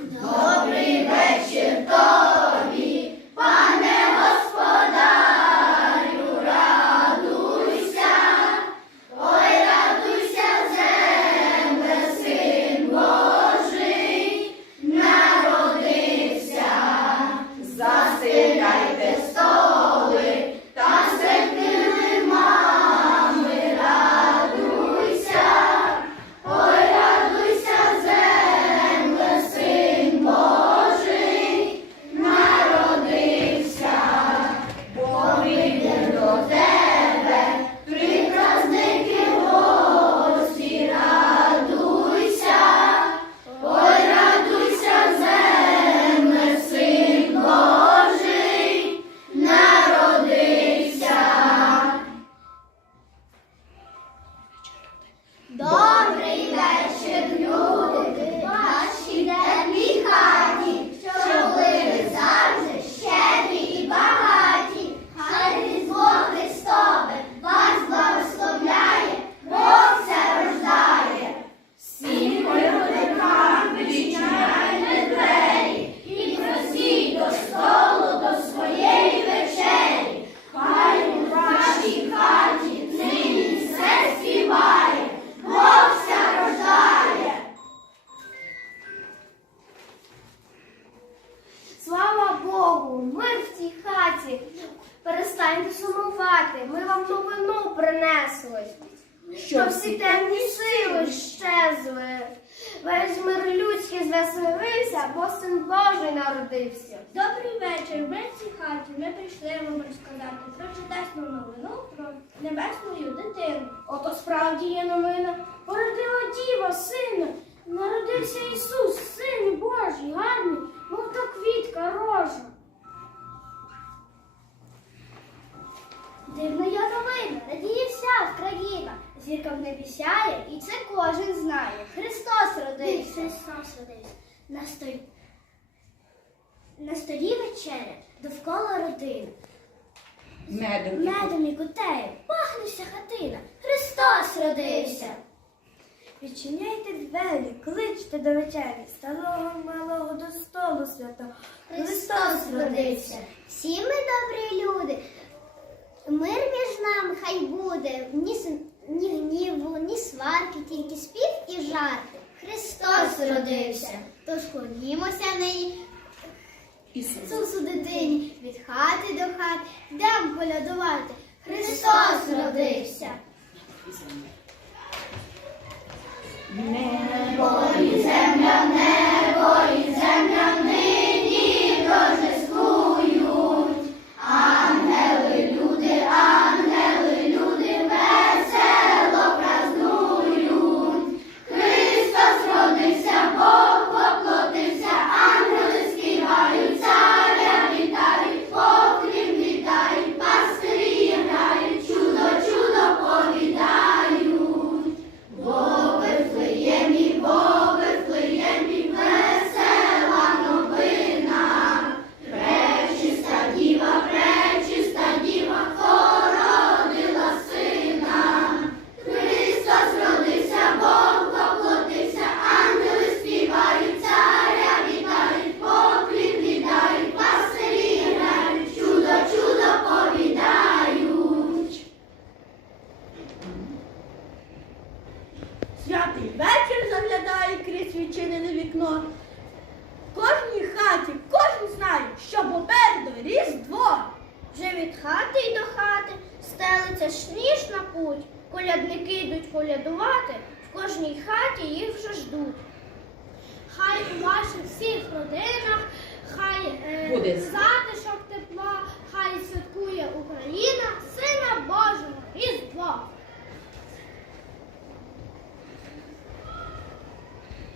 Добрий мир в цій хаті. Перестаньте сумувати. Ми вам новину принесли. Що всі темні сили щезли. Весь мир людський звеселився, бо син Божий народився. Добрий вечір. Ми в цій хаті. Ми прийшли вам розказати про чудесну новину про небесну дитину. Ото справді є новина. Породила діва, сина. Народився Ісус, син Божий, гарний, мов та квітка рожа. Дивна я новина, надії вся країна. Зірка в небі сяє, і це кожен знає. Христос родився. Христос родився. На столі, на столі вечеря, довкола родини. Медом. Медом і кутеєм пахнеться хатина. Христос родився. Відчиняйте двері, кличте до вечері, старого малого до столу святого. Христос родився. Всі ми добрі люди. Мир між нами хай буде. Ні, с- ні гніву, ні сварки, тільки спів. Христос родився. Тож ходімося нині Ісусу дитині від хати до хати, дам колядувати. Христос родився. Небо і земля, хати стелиться сніж на путь. Колядники йдуть колядувати, в кожній хаті їх вже ждуть. Хай у ваших всіх родинах, хай е, затишок тепла, хай святкує Україна, Сина Божого, Різдво.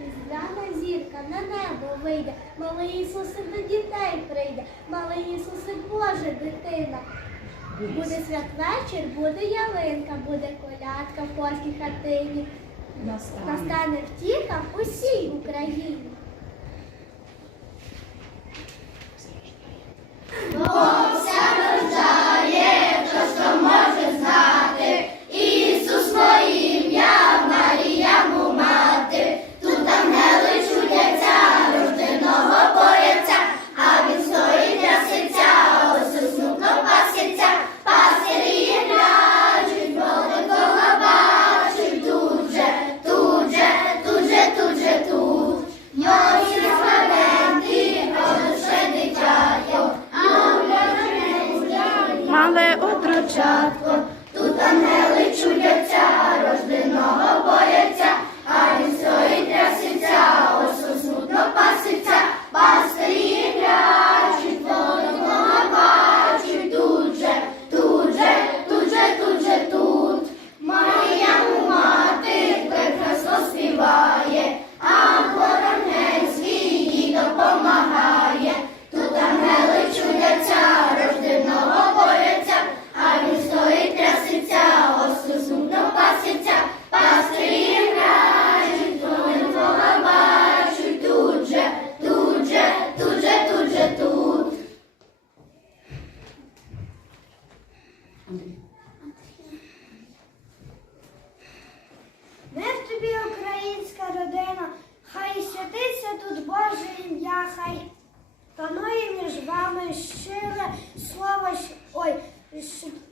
Різдвяна зірка на небо вийде, малий Ісусик до дітей прийде, малий Ісусик Боже дитина. Буде святвечір, буде ялинка, буде колядка в польській хатині. Настане. Настане втіха в усій Україні.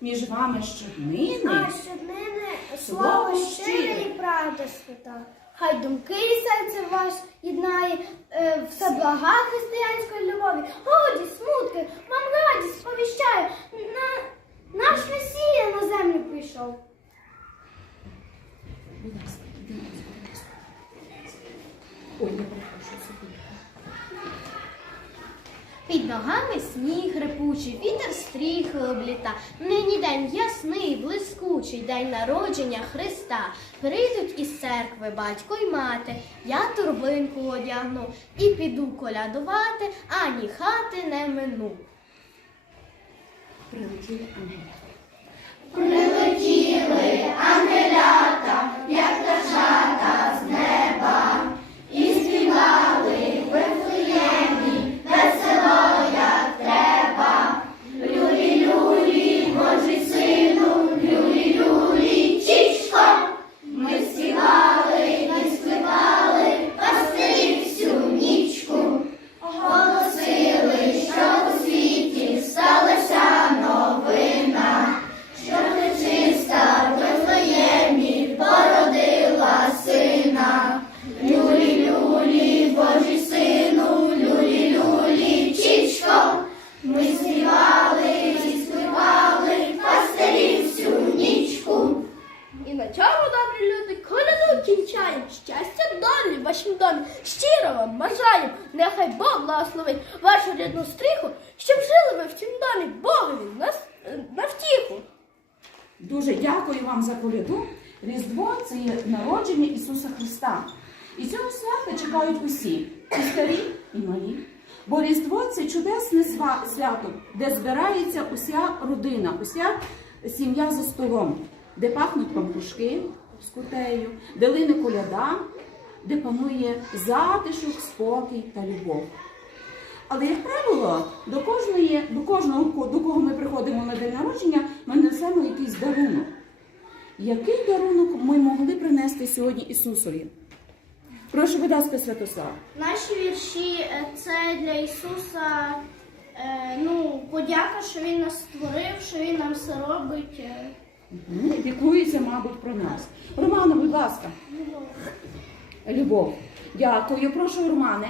Між вами щоднини. а щоднини Слово щире і правда свята. Хай думки і серце ваш єднає е, все блага християнської любові. Годі, смутки, вам радість сповіщаю. На, наш Месія на землю прийшов. Будь ласка. Ой, я перепрошую, секунду. Під ногами сніг репучий, вітер стріхи обліта. Нині день ясний, блискучий, день народження Христа. Прийдуть із церкви батько й мати, я турбинку одягну і піду колядувати, ані хати не мину. Прилетіли ангели. Домі. Щиро вам бажаю. Нехай Бог благословить вашу рідну стріху, щоб жили ви в цім домі Богові на, втіху. Дуже дякую вам за коляду. Різдво це є народження Ісуса Христа. І цього свята чекають усі, і старі, і малі. Бо Різдво це чудесне свято, де збирається уся родина, уся сім'я за столом, де пахнуть пампушки з кутею, де лине коляда, де панує затишок, спокій та любов. Але, як правило, до кожної, до кожного, до кого ми приходимо на день народження, ми несемо якийсь дарунок. Який дарунок ми могли принести сьогодні Ісусові? Прошу, будь ласка, Святослав. Наші вірші е, це для Ісуса е, ну, подяка, що Він нас створив, що Він нам все робить. Мгм, Піклується, мабуть, про нас. Романа, будь ласка. Любов. Дякую. Прошу, Романе.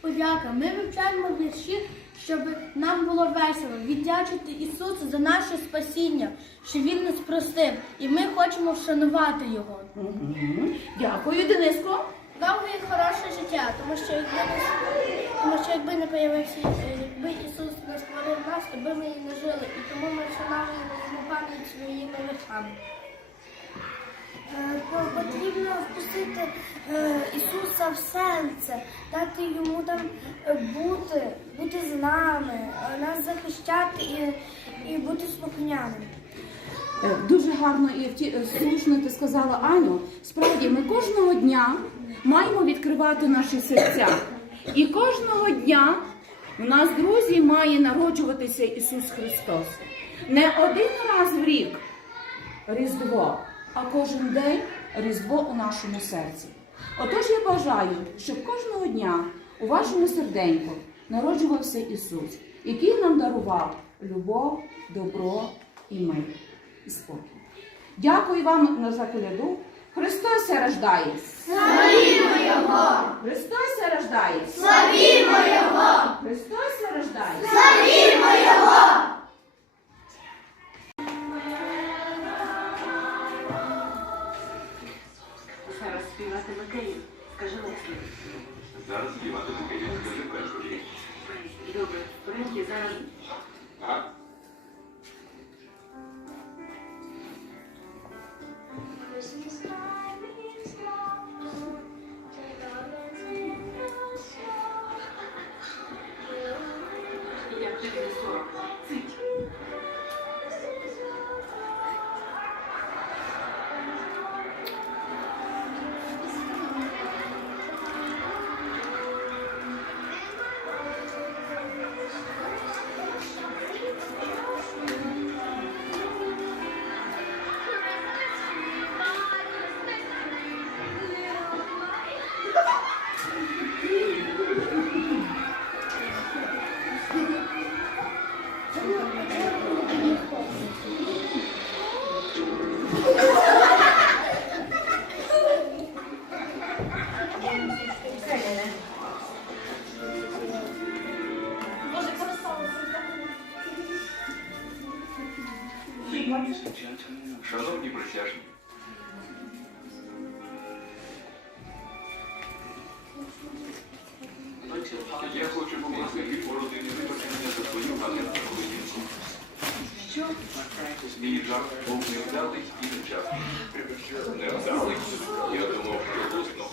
Подяка. Ми вивчаємо вірші, щоб нам було весело, віддячити Ісусу за наше спасіння, що Він нас простив, і ми хочемо вшанувати Його. Мгм. Дякую, Дениско. Довге і хороше життя, тому що якби не, тому що якби не появився, е, якби Ісус не створив нас, то би ми і не жили. І тому ми вшановуємо пам'ять своїми віршами. Е, по- Потрібно впустити е, Ісуса в серце, дати йому там е, бути, бути з нами, нас захищати і, і бути слухняним. Дуже гарно і слушно ти сказала Аню. Справді, ми кожного дня маємо відкривати наші серця. І кожного дня у нас, друзі, має народжуватися Ісус Христос. Не один раз в рік Різдво, а кожен день Різдво у нашому серці. Отож я бажаю, щоб кожного дня у вашому серденьку народжувався Ісус, який нам дарував любов, добро і мир і спокій. Дякую вам на за коляду. Христос рождає. Славімо Його! Христос рождає. Славімо Його! Христос рождає. Славімо Його! Київ. Скажи Лесі. Зараз співати Київ, скажи перший. Добре, Френкі, зараз Ага. Шановні присяжні, я хочу попросити у родини вибачення за свою ганебну поведінку. Мій жарт був невдалий і нечасний. Невдалий? Я думав, що усно.